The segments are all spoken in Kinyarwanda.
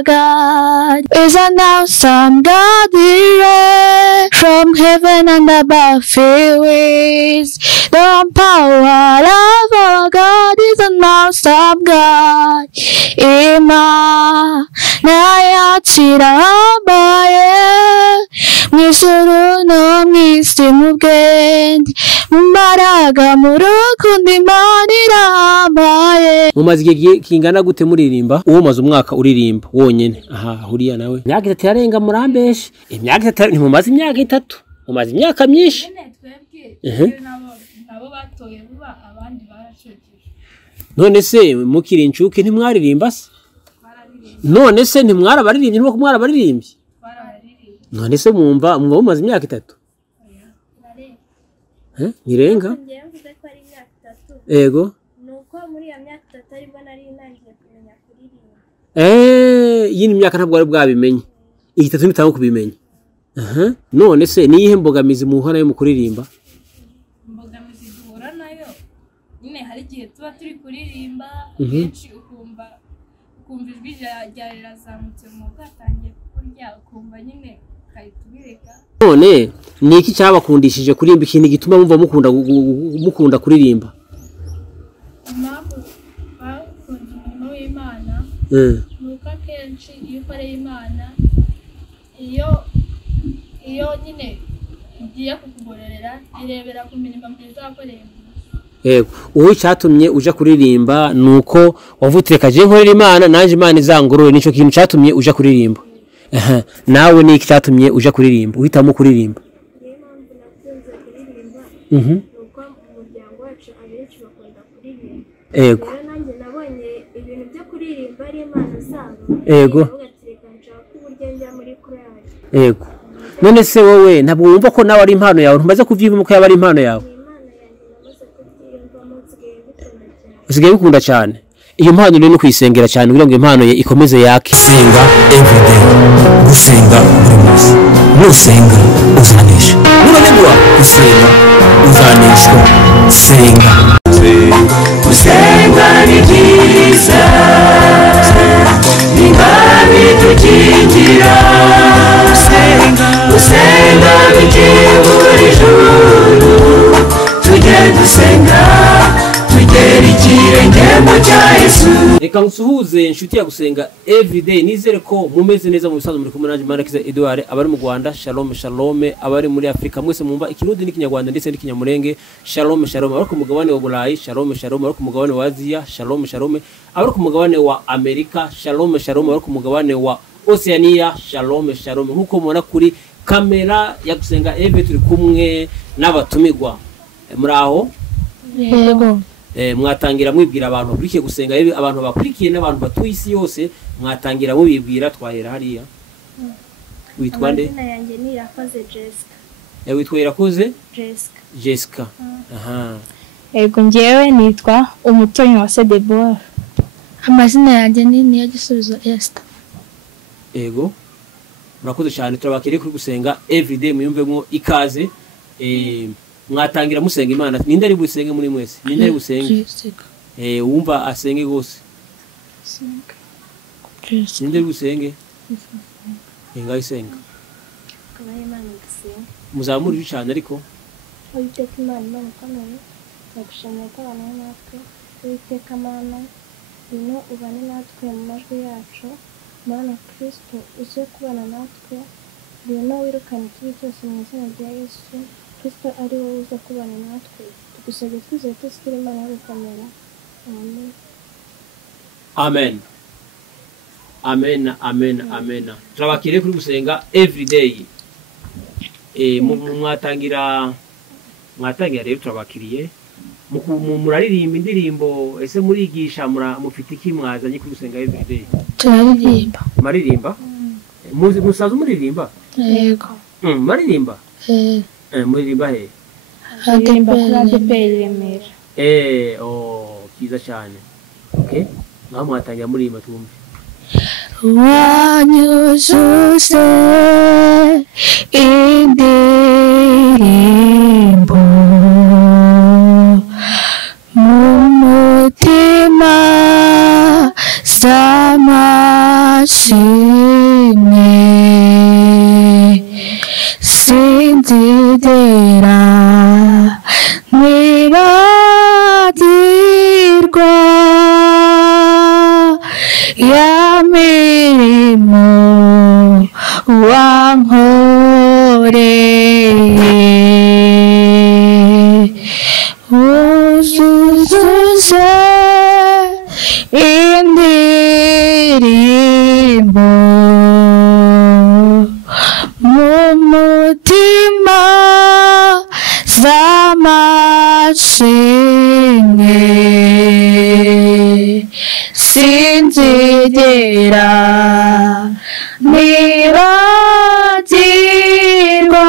our God is an awesome God. We reign from heaven and above. Filled with the power of our God is an awesome God. Imana yatirahambaye mw'ijuru no mw'isi mu bwenge mu mbaraga mu rukundo Imana irahambaye. Mumaze igihe kingana gute muririmba? Uwo maze umwaka uririmba wonyene? Aha huriya nawe imyaka 3 yarenga murambeshe. Imyaka 3 ntimumaze imyaka 3, mumaze imyaka myinshi. Nabo batoye buba abandi barashokije. None se mukiri incuke ntimwaririmba se? None se ntimwarabaririmbye nuko mwarabaririmbye? None se mwumva mumaze imyaka 3? Nirenga? Ego. Nuko muri ya myaka 3 ariko nari nangiye kumenya kuririmba. Yini myaka ntabwo ari bwabimenye. Iyi 3 nitanga kubimenya. None se niyihe mbogamizi muhora yo mukuririmba? Mbogamizi duhura nayo nyine hari gihe tuba turi kuririmba benshi ukumva ijwi ryarazamutse mu bwatangiye kurya ukumva nyine kayitubireka. None niki cyabakundishije kuririmba ikintu gituma mumva mukunda kuririmba? Impamvu bakunda umurimo w'Imana nuko akenshi iyo ukoreye Imana iyo nyine igiye kukugororera irebera ku mirimo myiza wakoreye. Yego, uwo cyatumye uja kuririmba nuko wavutireka je nkorera Imana nanje Imana izangorore, nico kintu cyatumye uja kuririmba. Nawe niki cyatumye uja kuririmba uhitamo kuririmba? Nuko umuryango wacu abenshi bakunda kuririmba. Yego. Nanjye nabonye ibintu byo kuririmba ari Imana zabo. Yego. Yego. None se wowe ntabwo wumva ko nawe ari impano yawe, ntumaze kuvyimva ko yaba ari impano yawe? Usigaye ukunda cyane. Iyo mpano rero no kuyisengera cyane kugira ngo impano ye ikomeze yake. Senga everyday. Gusenga buri munsi. Nusenga uzanisha. Nunanigwa gusenga uzanishwa. Senga. Gusenga ni byiza. Nibabi tukingira. Gusenga bikibura ijuru. Tujye dusenga. Reka nsuhuze inshuti ya Gusenga everyday, nizere ko mumeze neza mu bisanzwe muri kumwe nanje Manakiza Edouard, abari mu Rwanda shalom shalom, abari muri Afrika mwese mumva ikirundi n'ikinyarwanda ndetse n'ikinyamurenge shalom shalom, abari ku mugabane wa Burayi shalom shalom, abari ku mugabane wa Aziya shalom shalom, abari ku mugabane wa Amerika shalom shalom, abari ku mugabane wa Oceania shalom shalom. Nkuko mubona kuri kamera ya Gusenga everyday turi kumwe n'abatumirwa muri aho. Yego. Mwatangira mwibwira abantu bakurikiye Gusenga abantu bakurikiye n'abantu batuye isi yose, mwatangira mubibwira twahera hariya. Witwa nde? Amazina yanjye ni Irakoze Jessica. Witwa Irakoze? Jessica. Aha. Yego njyewe nitwa Umutoni wa Sedebora. Amazina yanjye ni Niyagisubizo Esther. Yego. Murakoze cyane, turabakiriye kuri Gusenga everyday, muyumvemo ikaze. Mwatangira musenga Imana. Ninde ari busenge muri mwese? Ninde ari busenge? Wumva asenge gose? Ninde ari busenge? Inga isenga. Kabaye Imana gusenga. Muzamuri cyane ariko. Uwiteka Imana ukomeye. Nagushimiye ko abantu natwe. Uwiteka Mana, ino ubane natwe mu majwi yacu. Mana Kristo uze kubana natwe. Ino wirukana ikibi cyose mu izina rya Yesu. Kristo ari wowe uza kubana natwe. Tugusabye twizeye ko sikiri Imana y'ubukomera. Amen. Amen. Amen. Amen. Turabakiriye kuri Gusenga everyday. Mwatangira rero turabakiriye. Muraririmba indirimbo, ese murigisha mufite iki mwazanye kuri Gusenga everyday? Turaririmba. Maririmba? Musaza muririmba? Yego. Maririmba? Muririmba he? Ndirimba kuri ADPR Remera. Kiza cyane. Okay? Naho mwatangira muririmba twumve. Wanyuzuse indirimbo mu mutima z'amashami amashimwe sinzigera nibagirwa ya mirimo wankoreye uzuzuze indirimbo mu mutima z'amashimwe sinzigera nibagirwa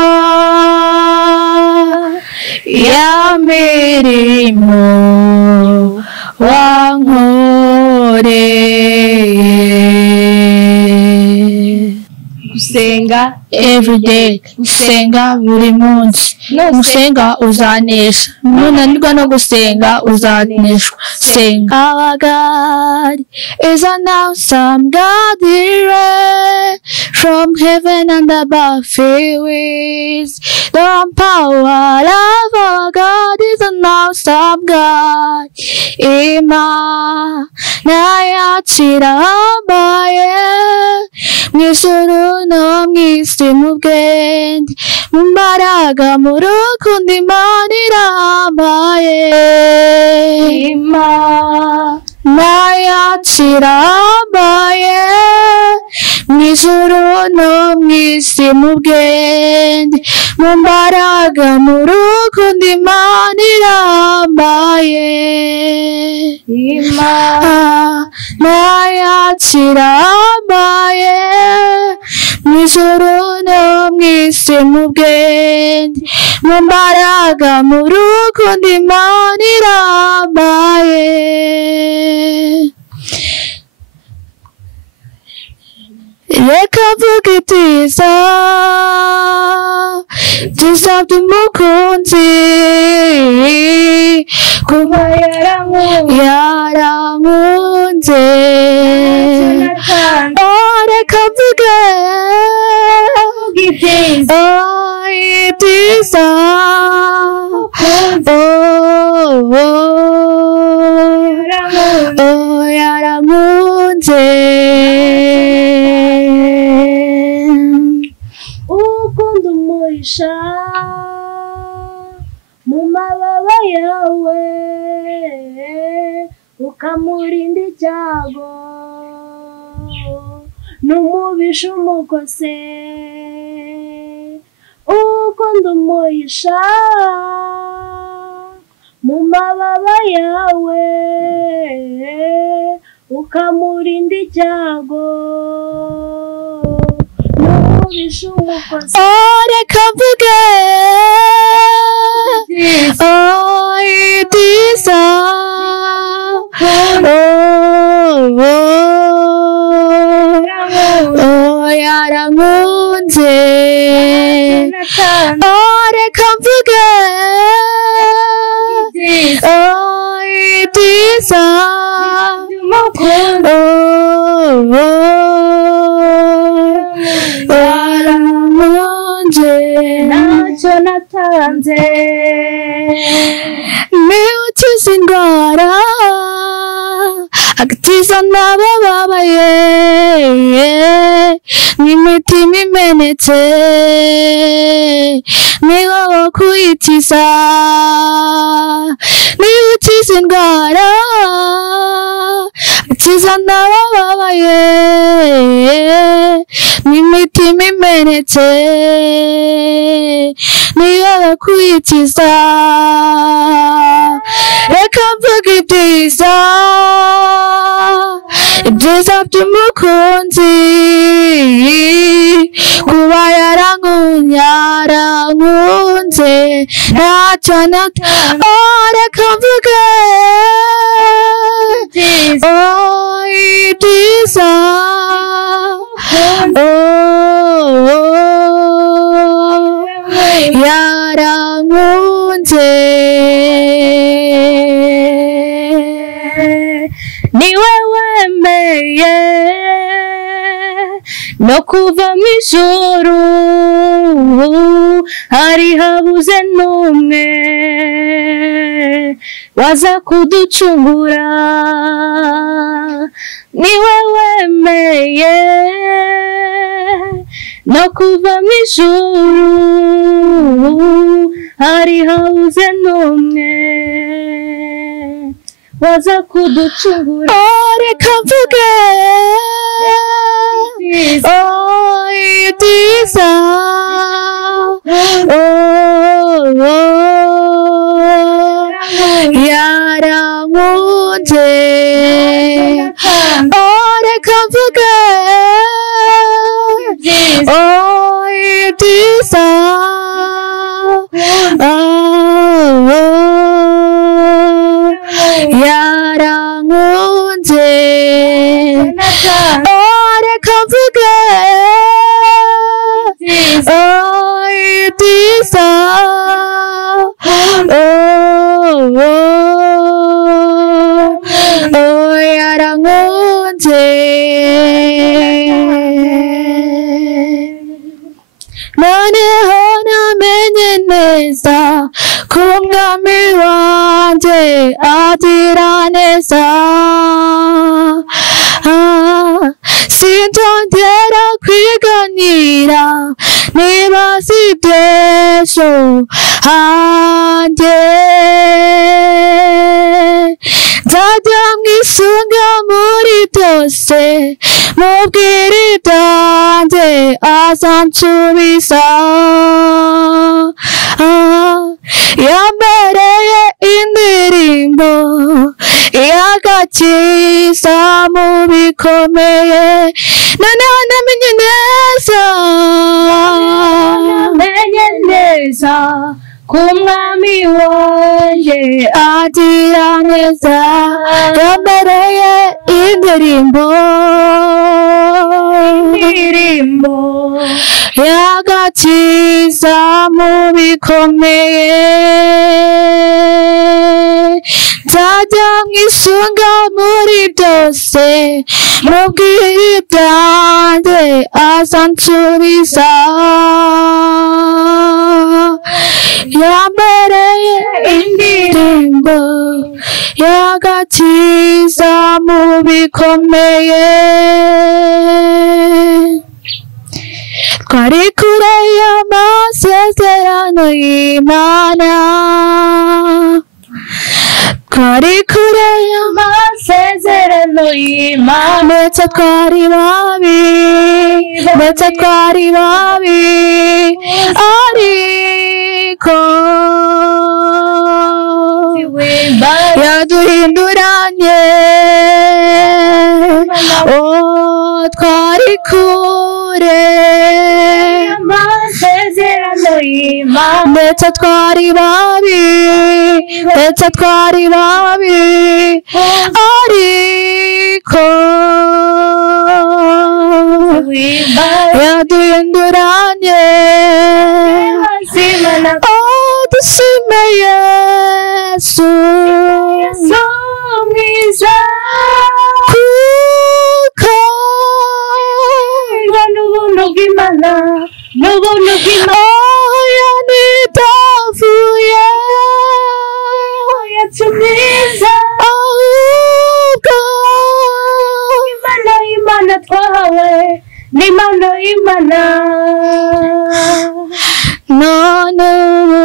ya mirimo wankoreye. gusenga Everyday gusenga buri munsi gusenga uzanesha nunanirwa no gusenga uzaneshwa senga. Our God is an awesome God, He reigns from heaven and above. He is the power of our God is an awesome God. Imana yacirambaye mw'ijuru no mw'isi mu bwenge mu mbaraga mu rukundo Imana irambaye. Imana yacirambaye mw'ijuru no mw'isi mu bwenge mu mbaraga mu rukundo Imana irambaye. Imana yacirambaye mw'ijuru no mw'isi mu bwenge mu mbaraga mu rukundo Imana irambaye. Reka mvuge ibyiza byiza by'umukunzi kuba yarankunze. Reka mvuge ibyiza yarankunze. ukunda umuhisha mu mababa yawe ukamurinda icyago n'umubisha umukose. ukunda umuhisha mu mababa yawe ukamurinda icyago n'umubisha umukose. Reka mvuge ibyiza yarankunze. Reka mvuge ibyiza yarankunze. ntacyo natanze niwe ukiza indwara agakiza n'abababaye n'imitima imenetse niwe wo kuyikiza. niwe ukiza indwara agakiza n'abababaye n'imitima imenetse niwe wo kuyikiza. Reka mvuge ibyiza ibyiza by'umukunzi kuba yarankunze ntacyo natanze. Reka mvuge ibyiza yarankunze. niwe wemeye no kuva mu ijuru hari habuze n'umwe waza kuducungura niwe wemeye no kuva mu ijuru hari habuze n'umwe waza kuducungura reka mvuge ibyiza yarankunze reka mvuge ibyiza yarankunze reka mvuge ibyiza yarankunze noneho namenye neza ko umwami wanjye agira neza sinzongera kwiganira niba si iby'ejo hanjye nzajya mwisunga muri byose mubwira ibyanjye azansubiza yambereye indirimbo y'agakiza mu bikomeye noneho namenye neza ko umwami wanjye agira neza yambereye indirimbo y'agakiza mu bikomeye nzajya mwisunga muri byose mubwira ibyanjye azansubiza yambereye indirimbo y'agakiza mu bikomeye twari kure y'amasezerano y'Imana twari kure y'amasezerano y'Imana ndetse twari babi ariko yaduhinduranye twari kure y'amasezerano y'Imana ndetse twari babi ariko yaduhinduranye dushime Yesu mwiza kuko n'ubuntu bw'Imana yanitavuye yatumiza ahubwo Imana twahawe n'Imana none ubu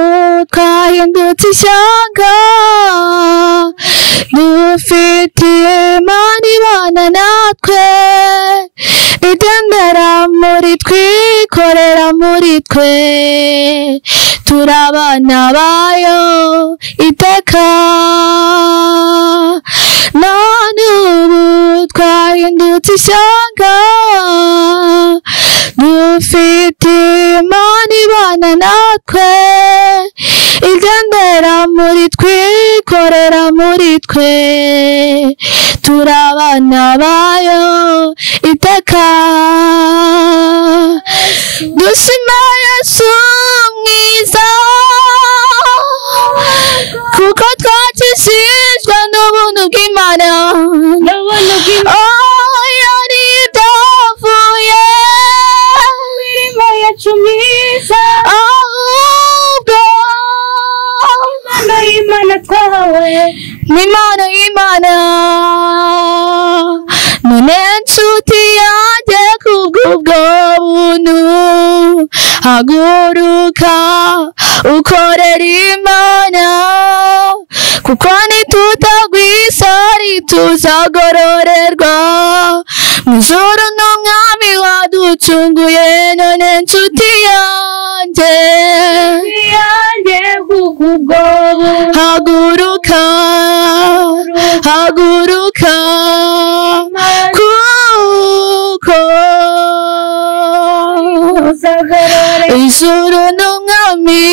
twahindutse ishyanga dufite Imana ibana natwe igendera muri twe ikorera muri twe turi abana bayo iteka none ubu twahindutse ishyanga dufite Imana ibana natwe igendera muri twe ikorera muri twe turi abana bayo iteka dushime Yesu mwiza kuko twakijijwe n'ubuntu bw'Imana yaritavuye kubwo buntu haguruka ukorera Imana kuko nitutagwisari tuzagororerwa mw'ijuru n'umwami waducunguye none nshuti yanjye kubwo haguruka haguruka kuko ijuru n'umwami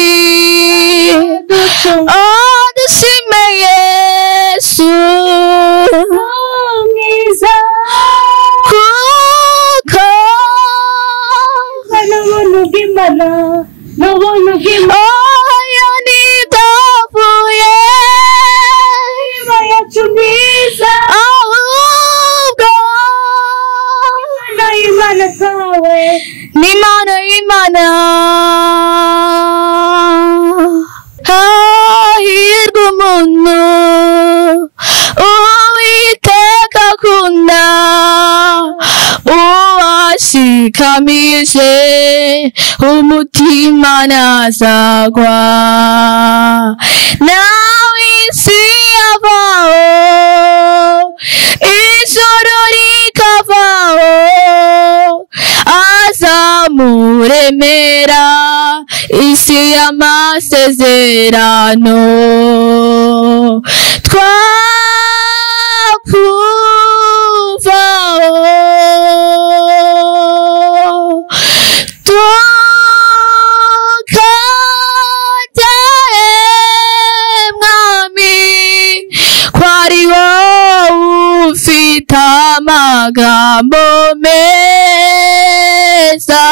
dushime Yesu mwiza kuko n'ubuntu bw'Imana n'ubuntu bw'Imana oya nitavuye Imana yacu mwiza ahubwo Imana tawe n'Imana y'Imana hahirwa umuntu Uwiteka akunda uwashikamije umutima ntazagwa nawe isi yavaho ijuru rikavaho azamuremera isi y'amasezerano twakuvaho tukajya mwami kwari wowe ufite amagambo meza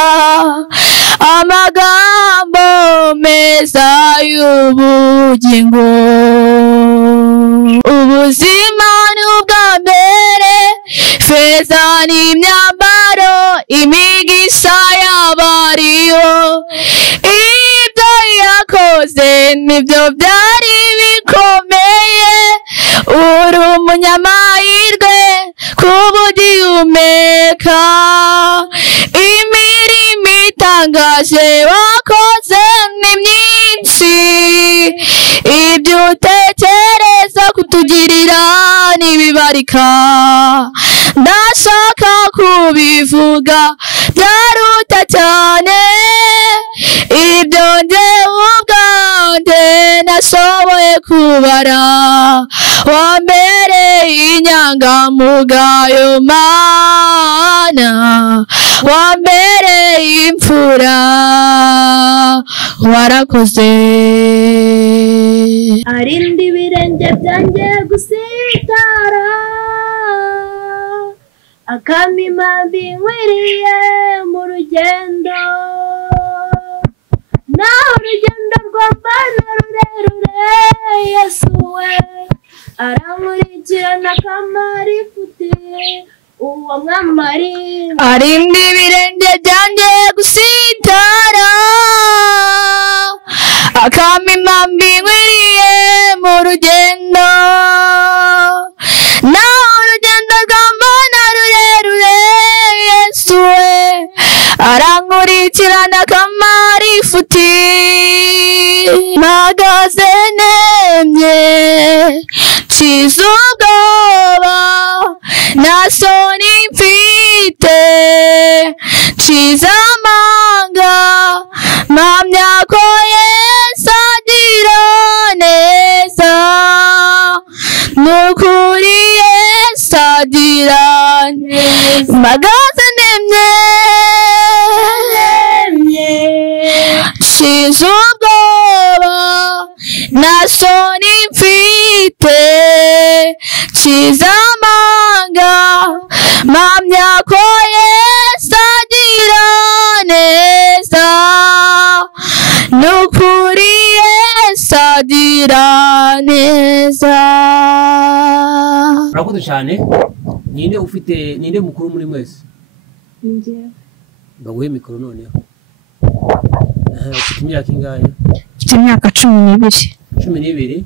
amagambo meza y'ubugingo ubuzima n'ubwa mbere feza n'imyambaro imigisha y'abariho ibyo yakoze nibyo byari bikomeye uri umunyamahirwe kuba ugihumeka imirimo itangaje wakoze ni myinshi ibyo utekereza kutugirira ntibibarika ndashaka kubivuga byaruta cyane ibyo njyewe ubwanjye nashoboye kubara wambereye inyangamugayo Mana wambereye imfura warakoze arinda ibirenge byanjye gusitara akamima binkwiriye mu rugendo naho urugendo rw'Imana rurerure Yesu we arankurikirana akamara ifuti uwo mwamari arinda ibirenge byanjye gusitara akamima binkwiriye mu rugendo naho urugendo rw'Imana rurerure Yesu we arankurikirana akamara ifuti mpagaze nemye nshize ubwoba nta soni mfite nshize amanga mpamya ko Yesu agira neza n'ukuri Yesu agira neza mpagaze nemye nshize ubwoba nta soni mfite nshize amanga mpamya ko Yesu agira neza n'ukuri Yesu agira neza. Urakoze cyane. Ninde mukuru muri mwese? njye Baguhe mikoro noneho. Ufite imyaka ingahe? Mfite imyaka 12. 12?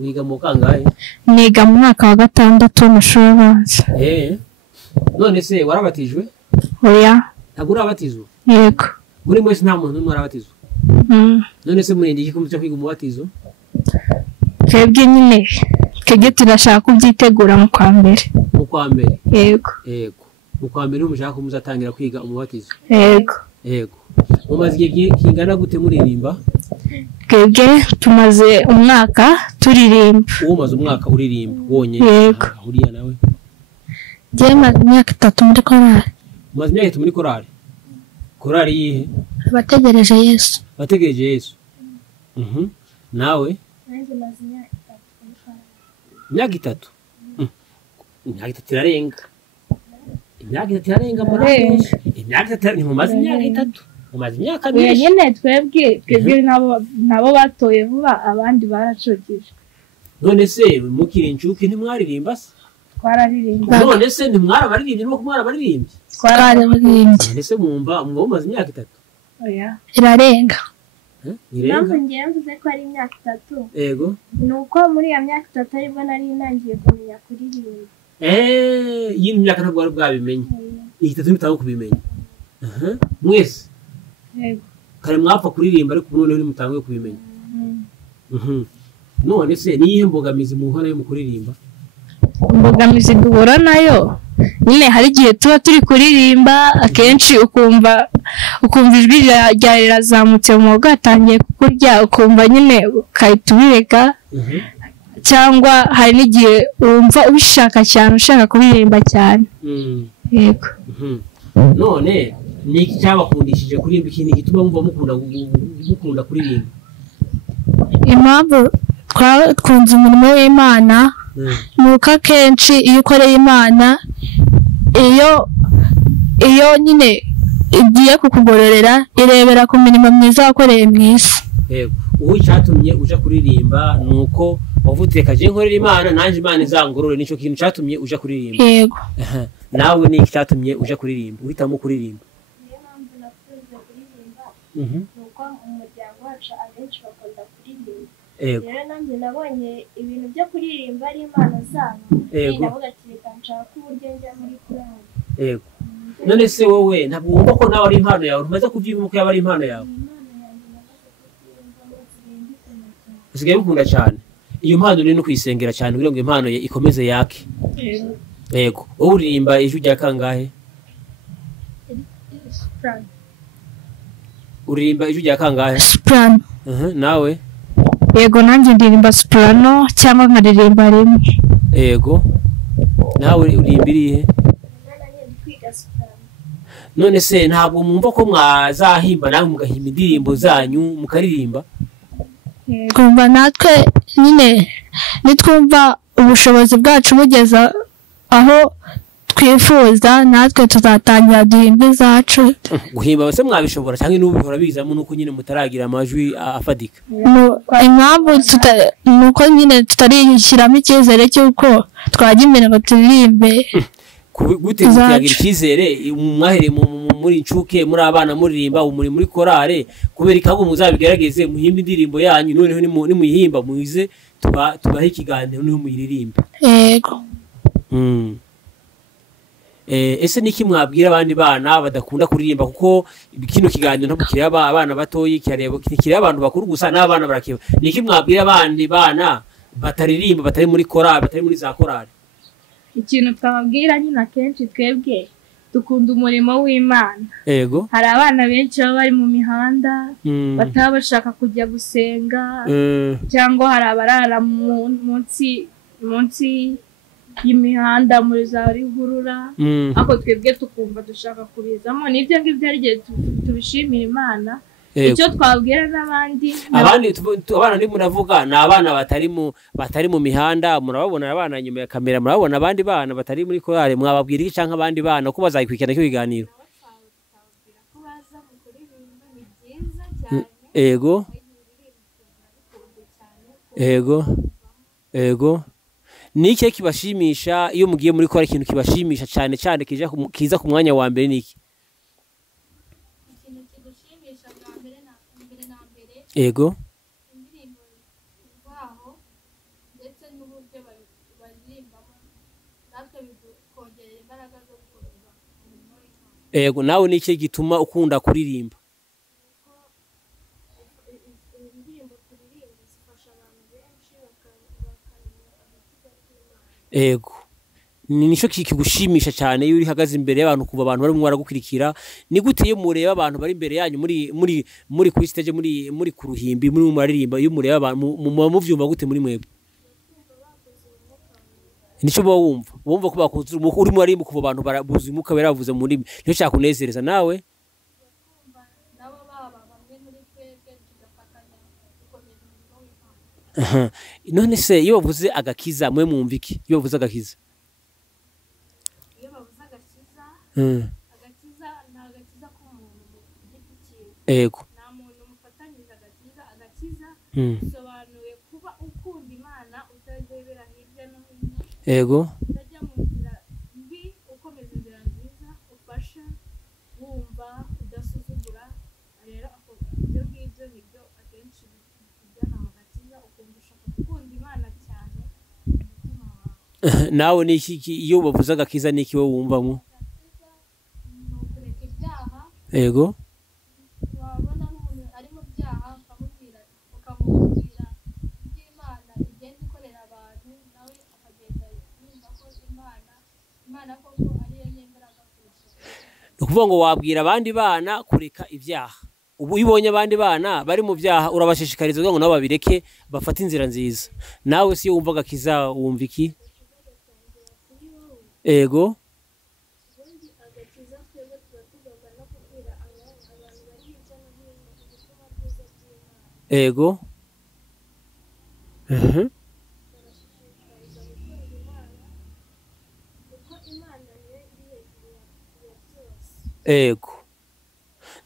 Wiga mu kangahe? Niga mu mwaka wa 6 w'amashuri abanza. None se warabatijwe? Oya, ntabwo urabatizwa yego. muri mwese nta muntu n'umwe arabatizwa Mm. none se murende iki kumva kwiga umubatizo Twebwe nyine twebwe turashaka kubyitegura mu kwa mbere. mu kwa mbere Yego. yego mu kwa mbere mushaka ko muzatangira kwiga umubatizo Yego. yego mumaze igihe kingana gute muririmba Twebwe tumaze umwaka turirimba. uwo maze umwaka uririmba wonye Yego. uriya nawe Njyewe maze imyaka 3 muri korali. umaze imyaka 3 muri korali yihe Abategereje Yesu. bategereje Yesu nawe nanjye maze imyaka 3 muri korali. imyaka 3 imyaka 3 irarenga imyaka 3 irarenga murakoze imyaka 3 ntimumaze imyaka 3 mumaze imyaka Oya myinshi nyine twebwe nabo batoye vuba abandi baracogejwe. none se mukiri inshuke ntimwaririmba se Twararirimba. none se ntimwarabaririmbye nuko mwarabaririmbye Twarabirimbye. none se mwumva mumaze imyaka 3 Oya. Irarenga. irenga impamvu ngewe mvuze ko ari imyaka 3 yego ni uko muri iyo myaka 3 aribwo nari ntangiye kumenya kuririmba. iyi myaka ntabwo wari bwabimenye iyi 3 mutaho kubimenya mwese Yego. kare mwapfa kuririmba ariko noneho nimutangiye kubimenya none se niyihe mbogamizi muhora yo mu kuririmba Imbogamizi duhura nayo nyine hari igihe tuba turi kuririmba akenshi ukumva ijwi rya rirazamutse mu muhogo hatangiye kukurya ukumva nyine ukahita ubireka cyangwa hari n'igihe wumva ubishaka cyane ushaka kuririmba cyane. Yego. none ni iki cyabakundishije kuririmba ikintu gituma mumva mukunda kuririmba Impamvu twakunze umurimo w'Imana nuko akenshi iyo ukoreye Imana iyo nyine igiye kukugororera irebera ku mirimo myiza wakoreye mu isi. yego uwo cyatumye uja kuririmba nuko wavuze kaje nkorera Imana nanje Imana izangorore nico kintu cyatumye uja kuririmba. Yego. nawe ni iki cyatumye uja kuririmba uhitamo kuririmba niyo mpamvu nakunze kuririmba nuko umuryango wacu abenshi bakunda kuririmba. yego rero nanjye nabonye ibintu byo kuririmba ari impano zabo. ndavuga ati reka nshaka uburyo njya muri korali. yego none se wowe ntabwo wumva ko nawe ari impano yawe umaze kubyiyumva ko yaba ari impano yawe usigaye bikunda cyane iyo mpano uri no kuyisengera cyane kugira ngo impano ye ikomeze yake. yego wowe uririmba ijwi rya kangahe uririmba ijwi rya kangahe Soprano. nawe Yego nanjye ndirimba soprano cyangwa nkaririmba rimwe. yego nawe uririmba irihe nanjye ndi kwiga soprano. none se ntabwo mwumva ko mwazahimba nawe mugahimba indirimbo zanyu mukaririmba Twumva natwe nyine nitwumva ubushobozi bwacu bugeza aho twifuza natwe tuzatangira duhimba izacu. guhimba bose mwabishobora cyangwa n'ubihora bizamo nuko nyine mutaragira amajwi afadika Impamvu nuko nyine tutarishyiramo icyizere cy'uko twajya imbere ngo turirimbe. gute kugira icyizere mwahereye muri inshuke muri abana muririmba muri muri korale kubera ikabo muzabigerageze muhimba indirimbo yanyu noneho nimuyihimba muize tubahe ikiganiro niho muyiririmbe. Yego. ese niki mwabwira abandi bana badakunda kuririmba kuko kino kiganiro ntabwo kireba abana batoyi kireba abantu bakuru gusa n'abana barakeba niki mwabwira abandi bana bataririmba batari muri korali batari muri za korali Ikintu twababwira nyine akenshi twebwe dukunda umurimo w'Imana. yego Hari abana benshi baba bari mu mihanda bataba bashaka kujya gusenga cyangwa hari abarara munsi y'imihanda muri za rihurura ariko twebwe tukumva dushaka kubizamo nibyo ngibyo ari igihe tubishimira Imana. Icyo twabwira n'abandi abana ndi muravuga ni abana batari mu mihanda murababona abana nyuma ya kamera murababona abandi bana batari muri korali mwababwira iki canke abandi bana ko bazayikurikirana cyo kiganiro yego yego yego ni iki kibashimisha iyo mugiye muri korali ikintu kibashimisha cyane cyane kiza ku mwanya wa mbere niki yego indirimbo zaho ndetse n'uburyo baririmbamo natwe bikongerera imbaraga zo gukorera umurimo w'Imana. Ego nawe niki gituma ukunda kuririmba? indirimbo turirimba zifasha abantu benshi bakamenya agakiza k'Imana. Ego nico kigushimisha cyane iyo uri hagaze imbere y'abantu kuva abantu barimo baragukurikira. Ni gute iyo mureba abantu bari imbere yanyu muri kuri stage muri kuruhimbi muri muririmba, iyo mureba abantu muvyumva gute muri mwebwe? Nico bo wumva ko bakuze uri mu arimba kuva abantu barabuze umuka baravuze muri nico cyakunezereza nawe. nabo baba bamwe muri twebwe tugafatanya gukomeza umurimo w'Imana. None se iyo bavuze agakiza mwe mwumva iki? Iyo bavuze agakiza Iyo bavuze agakiza, agakiza nta gakiza k'umuntu ku giti cyiwe. ego Nta muntu mufatanyiriza agakiza. Agakiza bisobanuye kuba ukunda Imana utazebera hirya no hino, ego utajya mu nzira mbi, ukomeza inzira nziza, ufasha, wumva, udasuzugura. Rero ibyo ngibyo nibyo akenshi bijyana mu gakiza, ukumva ushaka gukunda Imana cyane mu mutima wawe. nawe niki iyo bavuze agakiza niki wowe wumvamo? Agakiza ni ukureka ibyaha. Ego Wabona nk'umuntu ari mu byaha ukamubwira iby'Imana igenda ikorera abantu, nawe akagenda yumva ko Imana koko ariyo nyembaraga kurusha. ni ukuvuga ngo wabwira abandi bana kureka ibyaha. Ubu iyo ubonye abandi bana bari mu byaha urabashishikariza kugira ngo nabo babireke bafate inzira nziza. Nawe si iyo wumva agakiza wumva iki? Ego ubundi agakiza twebwe tuba tugomba no kubwira abantu bari hirya no hino ubutumwa bwiza bw'Imana. ego Barashishikariza gukunda Imana kuko Imana niyo iri hejuru ya byose. ego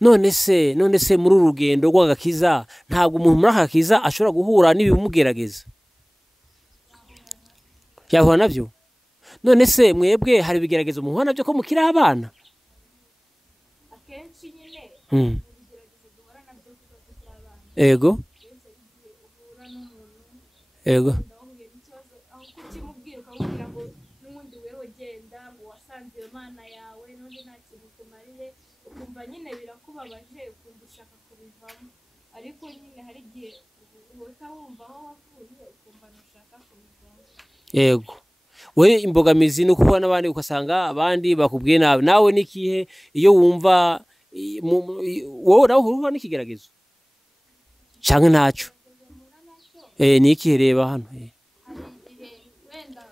none se muri uru rugendo rw'agakiza ntabwo umuntu muri aka gakiza ashobora guhura n'ibimugerageza? Yahura nabyo? None se mwebwe hari ibigeragezo muhura nabyo ko mukiri abana? Akenshi nyine ibigeragezo duhura nabyo kuba tukiri abana. Ego Kenshi hari igihe uhura n'umuntu ego wenda wahuye n'ikibazo, aho kukimubwira ukamubwira ngo n'ubundi wewe genda ngo wasanze iyo Mana yawe n'undi nta kintu kumariye, ukumva nyine birakubabaje, ukumva ushaka kubivamo. Ariko nyine hari igihe uhita wumva aho wavuye ukumva ntushaka kubivamo. ego we imbogamizi ni ukuba n'abandi ugasanga abandi bakubwiye nabi. Nawe n'ikihe iyo wumva wowe nawe uhura n'ikigeragezo cyangwa ntacyo? Mpura nacyo. Ni ikihe reba hano? Hari igihe wenda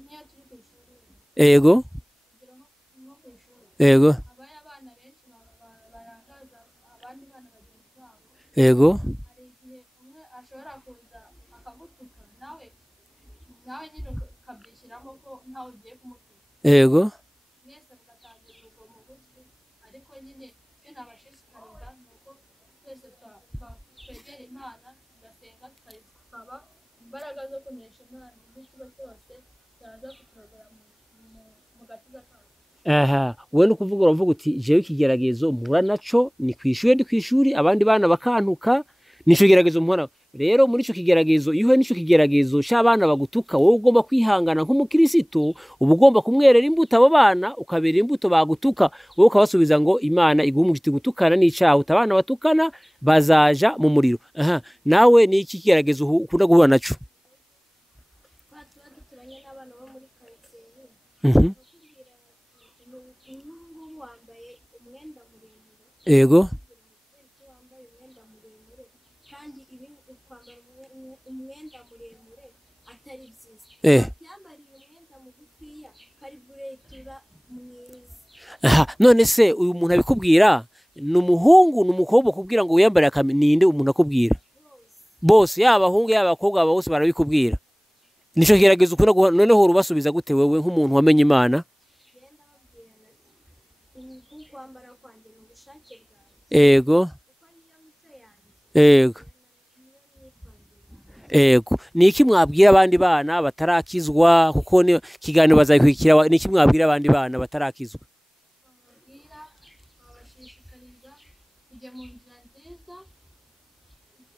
nk'iyo turi ku ishuri, Ego kugira nko ku ishuri ego habayo abana benshi barangaza abandi bana bagenzi babo. ego Hari igihe umwe ashobora kuza akagutuka, nawe nyine ukabyishyiramo ko ntawe ugiye kumutuka, ego mwese mugatangira ubwo mu gutwi. Ariko nyine icyo nabashishikariza ni uko twese twegera Imana tugasenga, tukayisaba imbaraga zo kunesha Imana n'ikiba cyose cyaza kuturogora mu gakiza kacu. wowe ni ukuvuga uravuga uti jewe ikigeragezo mpura naco ni kwishuri, ndi kwishuri abandi bana bakantuka, nico kigeragezo mpura. Rero muri ico kigeragezo iyo nico kigeragezo cy'abana bagutuka, wowe ugomba kwihangana nk'umukristo, uba ugomba kumwerera imbuto abo bana, ukabera imbuto bagutuka, wowe ukabasubiza ngo Imana iguha umugisha, gutukana n'icaha, utabana batukana bazaja mu muriro. Nawe ni iki kigeragezo ukunda guhura naco? Tuba duturanye n'abana bo muri karitsiye, bakubwira bati ngubu wambaye umwenda muremure. Ego Wambaye umwenda muremure kandi ibi kwambara umwenda muremure atari byiza. Yambariye umwenda mugufiya kari buretura mwiza. none se uyu muntu abikubwira ni umuhungu ni umukobwa kubwira ngo wiyambare ninde umuntu akubwira? Bose yaba abahungu yaba abakobwa bose barabikubwira. Nico kigeragezo ukunda guhura. Noneho urubasubiza gute wewe nk'umuntu wamenye Imana? Genda babwirana ubu kwambara kwanjye ni ubushake bwawe. Ego Kuko niyo mico yanjye. ego Niyo myitwarire. ego ni iki mwabwira abandi bana batarakizwa? Kuko ni kiganiro bazayikurikira. Ni iki mwabwira abandi bana batarakizwa? Babashishikariza kujya mu nzira nziza.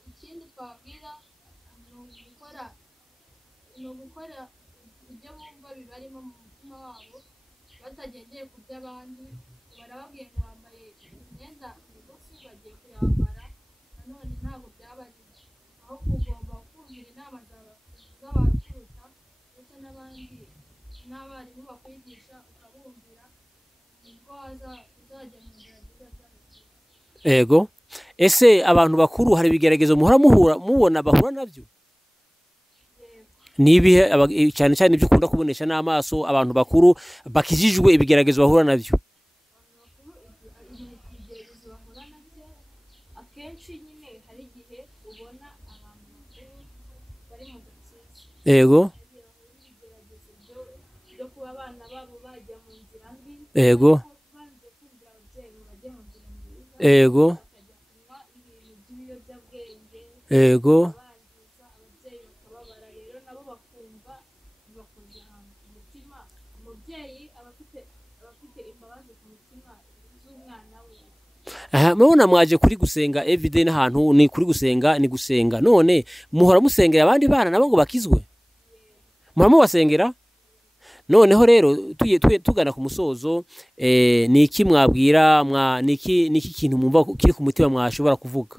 Ikindi twababwira ni ugukora ibyo bumva bibarimo mu mutima wabo, batagendeye ku by'abandi barababwiye ngo bambaye imyenda migufi bagiye kuyambara nanone ntabwo byabarira aho kugomba kumvira inama z'abakuruta ndetse n'abandi n'abarimu bakwigisha ukabumvira nibwo uzajya mu nzira nziza z'abakiriya. Ego ese abantu bakuru hari ibigeragezo muhora mubona bahura nabyo nibihe cyane cyane ibyo ukunda kubonesha n'amaso abantu bakuru bakijijwe ibigeragezo bahura nabyo? Akenshi nyine hari igihe ubona abantu bakuru bari mu gakiza Ego byo kuba abana babo bajya mu nzira mbi Ego banze kumvira ababyeyi ngo bajye mu nzira nziza Ego bakajya kunywa ibintu by'ibiyobyabwenge Ego bangiza ababyeyi bakababara rero nabo bakumva bibakoze ahantu ku mutima umubyeyi aba afite imbabazi ku mutima z'umwana we. aha mubona mwaje kuri gusenga everyday n'ahantu ni kuri gusenga ni gusenga none muhora musengera abandi bana nabo ngo bakizwe muhora mubasengera noneho rero tugana ku musozo ni iki mwabwira niki kintu mwumva kiri ku mutima mwashobora kuvuga?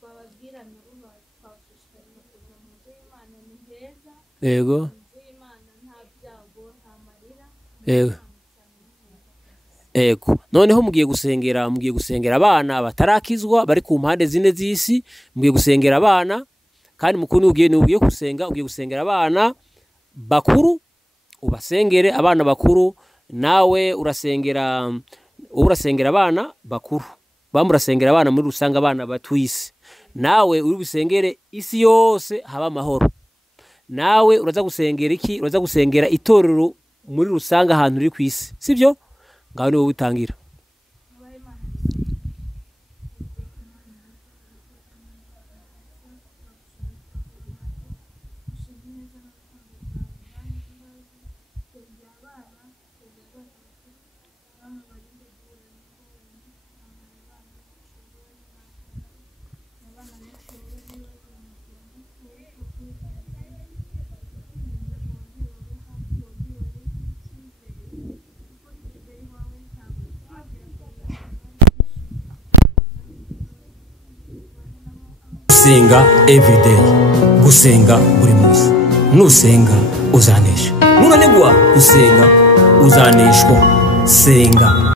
Twababwira nabo twabashishikariza kuza mu nzu y'Imana ni heza. Ego Mu nzu y'Imana nta byago nta marira. Ego Ego noneho mugiye gusengera abana batarakizwa bari ku mpande zine z'isi mugiye gusengera abana kandi mukuru ugiye gusengera abana bakuru ubasengere abana bakuru nawe urasengera abana bakuru bamurasengera abana muri rusanga abana batwise nawe uri busengere isi yose haba amahoro nawe uraza gusengera iki uraza gusengera itorero muri rusanga ahantu uri ku isi sibyo ngaho niwe witangira. Gusenga everyday, gusenga buri munsi. Nusenga uzanesha. Nunanigwa gusenga uzaneshwa. Senga.